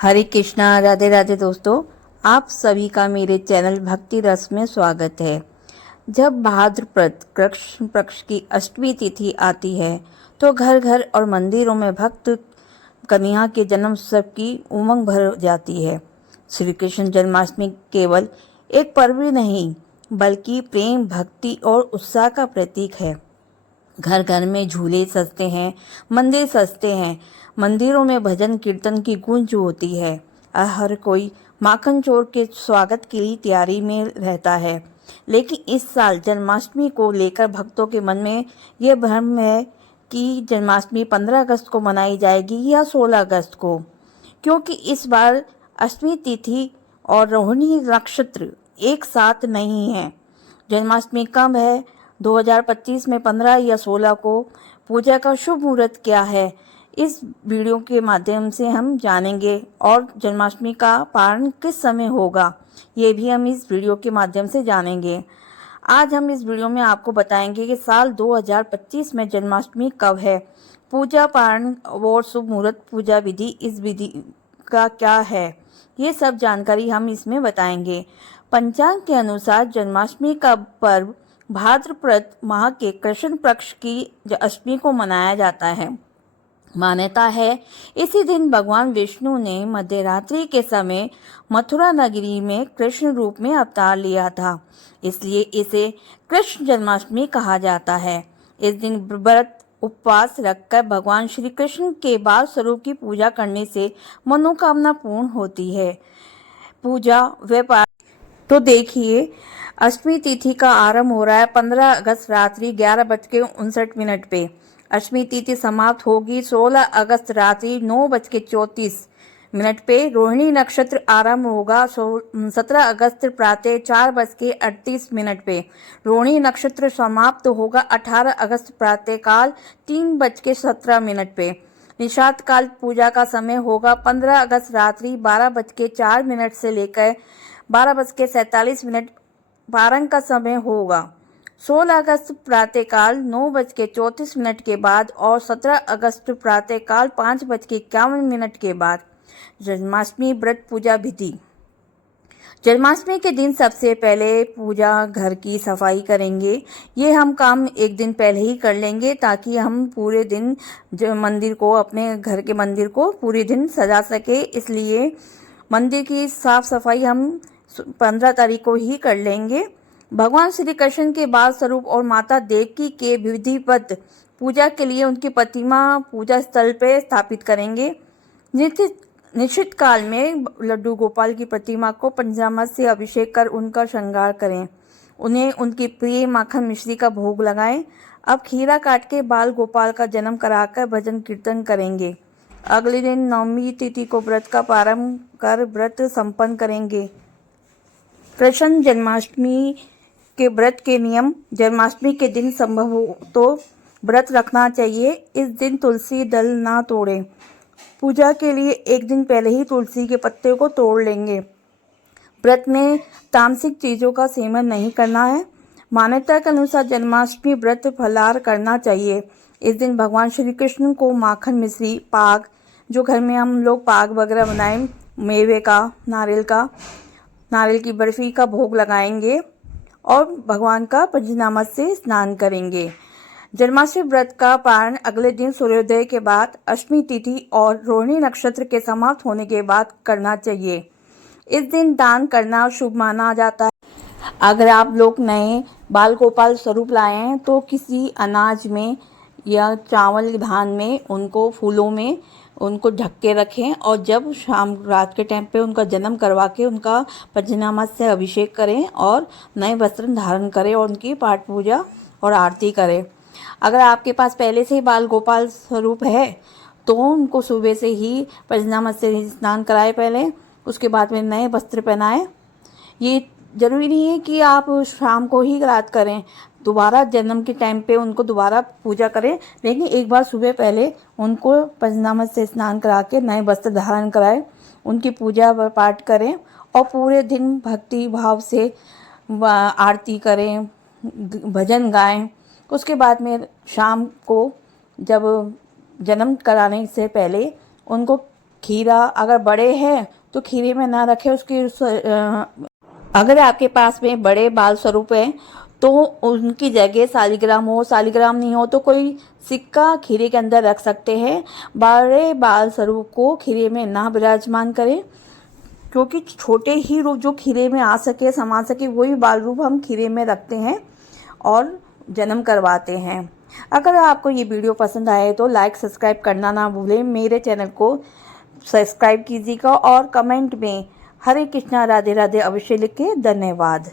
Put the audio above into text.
हरे कृष्णा, राधे राधे दोस्तों। आप सभी का मेरे चैनल भक्ति रस में स्वागत है। जब भाद्रपद कृष्ण पक्ष की अष्टमी तिथि आती है तो घर घर और मंदिरों में भक्त कन्या के जन्म उत्सव की उमंग भर जाती है। श्री कृष्ण जन्माष्टमी केवल एक पर्व ही नहीं बल्कि प्रेम, भक्ति और उत्साह का प्रतीक है। घर घर में झूले सजते हैं, मंदिर सजते हैं, मंदिरों में भजन कीर्तन की गूंज होती है और हर कोई माखन चोर के स्वागत की तैयारी में रहता है। लेकिन इस साल जन्माष्टमी को लेकर भक्तों के मन में यह भ्रम है कि जन्माष्टमी 15 अगस्त को मनाई जाएगी या 16 अगस्त को, क्योंकि इस बार अष्टमी तिथि और रोहिणी नक्षत्र एक साथ नहीं है। जन्माष्टमी कब है, 2025 में 15 या 16 को, पूजा का शुभ मुहूर्त क्या है, इस वीडियो के माध्यम से हम जानेंगे। और जन्माष्टमी का पारण किस समय होगा ये भी हम इस वीडियो के माध्यम से जानेंगे। आज हम इस वीडियो में आपको बताएंगे कि साल 2025 में जन्माष्टमी कब है, पूजा पारण और शुभ मुहूर्त, पूजा विधि, इस विधि का क्या है, ये सब जानकारी हम इसमें बताएंगे। पंचांग के अनुसार जन्माष्टमी का पर्व भाद्रपद माह के कृष्ण पक्ष की अष्टमी को मनाया जाता है। मान्यता है इसी दिन भगवान विष्णु ने मध्यरात्रि के समय मथुरा नगरी में कृष्ण रूप में अवतार लिया था, इसलिए इसे कृष्ण जन्माष्टमी कहा जाता है। इस दिन व्रत उपवास रखकर भगवान श्री कृष्ण के बाल स्वरूप की पूजा करने से मनोकामना पूर्ण होती है। पूजा व्यापार तो देखिए, अष्टमी तिथि का आरंभ हो रहा है 15 अगस्त रात्रि 11:59 पे। अष्टमी तिथि समाप्त होगी 16 अगस्त रात्रि 9:34 पे। रोहिणी नक्षत्र आरंभ होगा 17 अगस्त प्रातः 4:38 पे। रोहिणी नक्षत्र समाप्त होगा 18 अगस्त प्रातः काल 3:17 पे। निषाद काल पूजा का समय होगा 15 अगस्त रात्रि 12:04 से लेकर 12:47 पारण का समय होगा। 16 अगस्त प्रातःकाल 9:34 के बाद और 17 अगस्त प्रातःकाल 5:51 के बाद। जन्माष्टमी व्रत पूजा विधि। जन्माष्टमी के दिन सबसे पहले पूजा घर की सफाई करेंगे। ये हम काम एक दिन पहले ही कर लेंगे ताकि हम पूरे दिन मंदिर को, अपने घर के मंदिर को पूरे दिन सजा सके। इसलिए मंदिर की साफ सफाई हम 15 तारीख को ही कर लेंगे। भगवान श्री कृष्ण के बाल स्वरूप और माता देवकी के विधिवत पूजा के लिए उनकी प्रतिमा पूजा स्थल पर स्थापित करेंगे। निश्चित काल में लड्डू गोपाल की प्रतिमा को पंचामृत से अभिषेक कर उनका श्रृंगार करें। उन्हें उनकी प्रिय माखन मिश्री का भोग लगाएं। अब खीरा काट के बाल गोपाल का जन्म कराकर भजन कीर्तन करेंगे। अगले दिन नवमी तिथि को व्रत का प्रारंभ कर व्रत संपन्न करेंगे। कृष्ण जन्माष्टमी के व्रत के नियम। जन्माष्टमी के दिन संभव हो तो व्रत रखना चाहिए। इस दिन तुलसी दल ना तोड़ें। पूजा के लिए एक दिन पहले ही तुलसी के पत्ते को तोड़ लेंगे। व्रत में तामसिक चीज़ों का सेवन नहीं करना है। मान्यता के अनुसार जन्माष्टमी व्रत फलाहार करना चाहिए। इस दिन भगवान श्री कृष्ण को माखन मिश्री, पाक, जो घर में हम लोग पाक वगैरह बनाएं, मेवे का, नारियल की बर्फी का भोग लगाएंगे और भगवान का पंचामृत से स्नान करेंगे। जन्माष्टमी व्रत का पारण अगले दिन सूर्योदय के बाद, अष्टमी तिथि और रोहिणी नक्षत्र के समाप्त होने के बाद करना चाहिए। इस दिन दान करना शुभ माना जाता है। अगर आप लोग नए बाल गोपाल स्वरूप लाए हैं तो किसी अनाज में या चावल धान में, उनको फूलों में उनको ढक के रखें और जब शाम रात के टाइम पे उनका जन्म करवा के उनका पंचामृत से अभिषेक करें और नए वस्त्र धारण करें और उनकी पाठ पूजा और आरती करें। अगर आपके पास पहले से ही बाल गोपाल स्वरूप है तो उनको सुबह से ही पंचामृत से स्नान कराएं पहले, उसके बाद में नए वस्त्र पहनाएं। ये जरूरी नहीं है कि आप शाम को ही रात करें, दोबारा जन्म के टाइम पे उनको दोबारा पूजा करें, लेकिन एक बार सुबह पहले उनको पंचामृत से स्नान करा के नए वस्त्र धारण कराएं, उनकी पूजा पाठ करें और पूरे दिन भक्ति भाव से आरती करें, भजन गाएं। उसके बाद में शाम को जब जन्म कराने से पहले उनको खीरा अगर बड़े हैं तो खीरे में ना रखें, अगर आपके पास में बड़े बाल स्वरूप हैं तो उनकी जगह सालिग्राम हो, सालिग्राम नहीं हो तो कोई सिक्का खीरे के अंदर रख सकते हैं। बड़े बाल स्वरूप को खीरे में ना विराजमान करें, क्योंकि छोटे ही रूप जो खीरे में आ सके, समा सके, वही बाल रूप हम खीरे में रखते हैं और जन्म करवाते हैं। अगर आपको ये वीडियो पसंद आए तो लाइक सब्सक्राइब करना ना भूलें। मेरे चैनल को सब्सक्राइब कीजिएगा और कमेंट में हरे कृष्णा राधे राधे अवश्य लिखें। धन्यवाद।